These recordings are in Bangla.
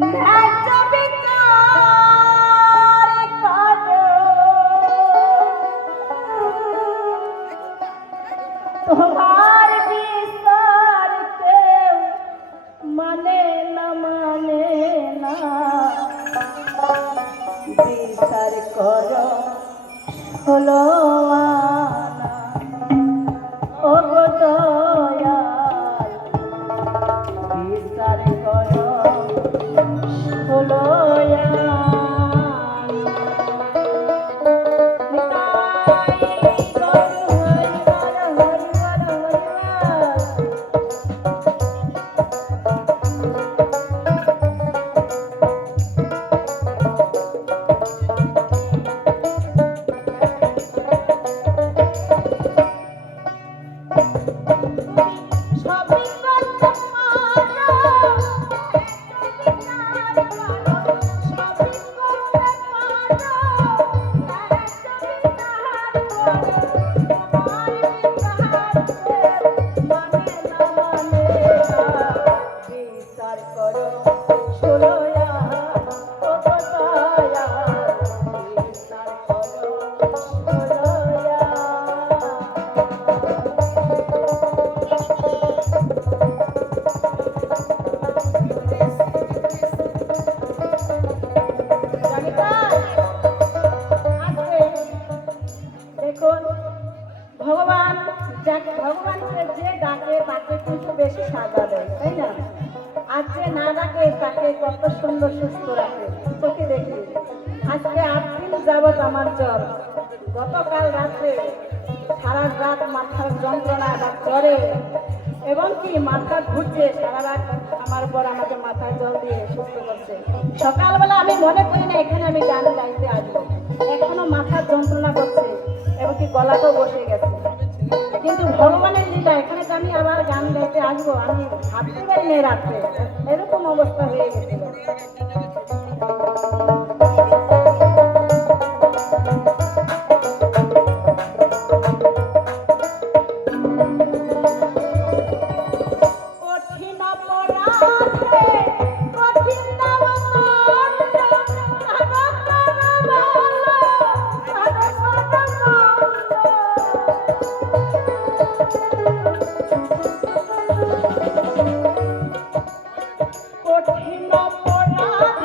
ন্যায্য বিচার করো, তোমার বিচার কেউ মানে না, মানে না। বিচার করো হলো আনা, ও গো দয়াল, বিচার করো হলো আনা। নিতাই গৌর হরি বল, হরি বল, হরি বল। সবই করতে পারো, বিচার করো, সবই করতে পারো, বিচার করো, তোমার বিচার কেউ মানে না, মানে না। বিচার করো ষোলো আনা, ও গো দয়াল, বিচার করো ষোলো দেখুন, ভগবান যাকে ভগবানকে যে ডাকে তাকে কিন্তু বেশি সাজা দেয়, তাই না? আর যে না ডাকে তাকে কত সুন্দর সুস্থ রাখে, চোখে দেখি। আজকে 8 দিন যাবৎ আমার জ্বর, গতকাল রাত্রে সারা রাত মাথার যন্ত্রণা বা জ্বরে, এবং কি মাথা ঘুরছে সারা রাত। আমার পর আমাকে মাথার জল দিয়ে সুস্থ করছে। সকালবেলা আমি মনে করি না এখানে আমি গান গাইতে আসবো, এখনো মাথার যন্ত্রণা করছে এবং কি গলাতেও বসে গেছে। কিন্তু ভগবানের লীলা, এখানে যে আমি আবার গান গাইতে আসবো আমি ভাবতে পারিনি রাত্রে, এরকম অবস্থা হয়ে গেছিল। কঠিন অপরাধে কঠিন দমদণ্ড, ভাগবত বলো, ভাগবত বলো। কঠিন অপরাধে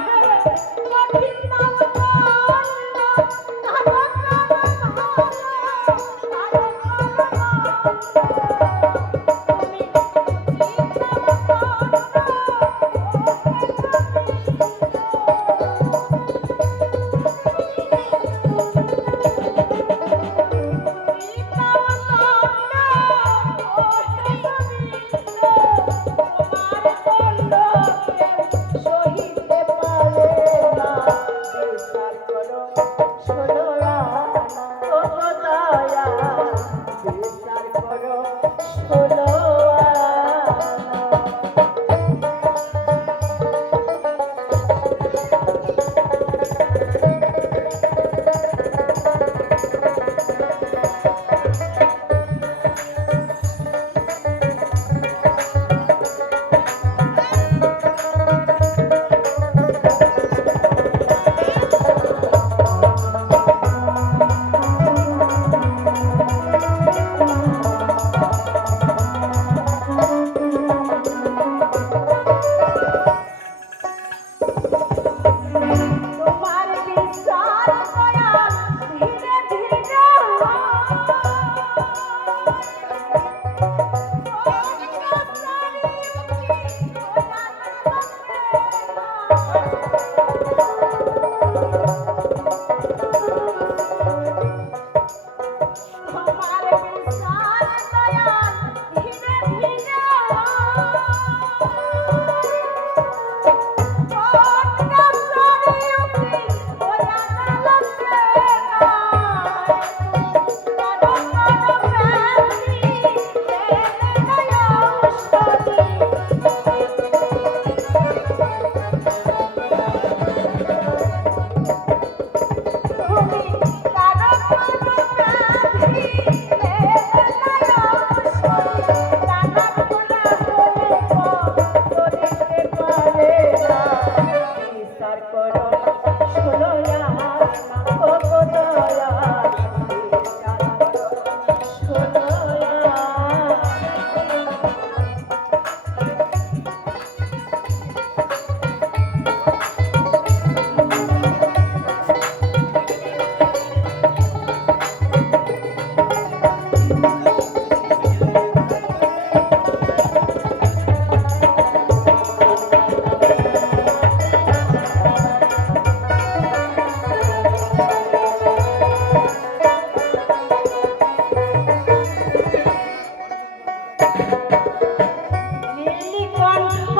নীলকণ্ঠ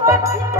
কঠিন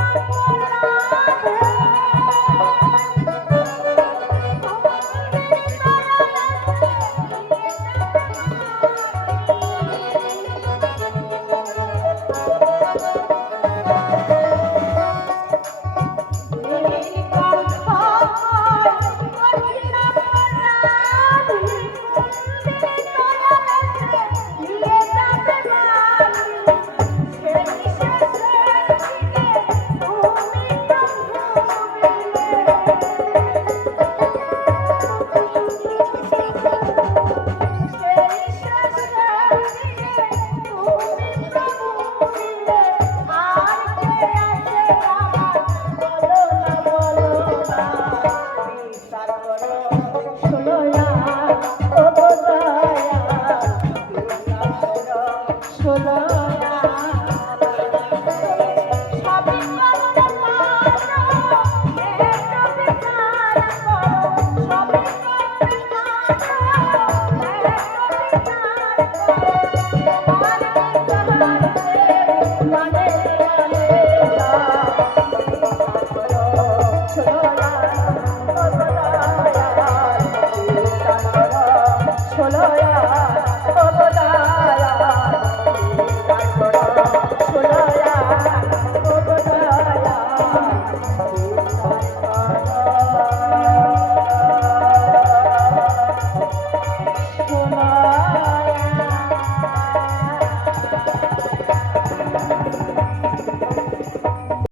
সোনা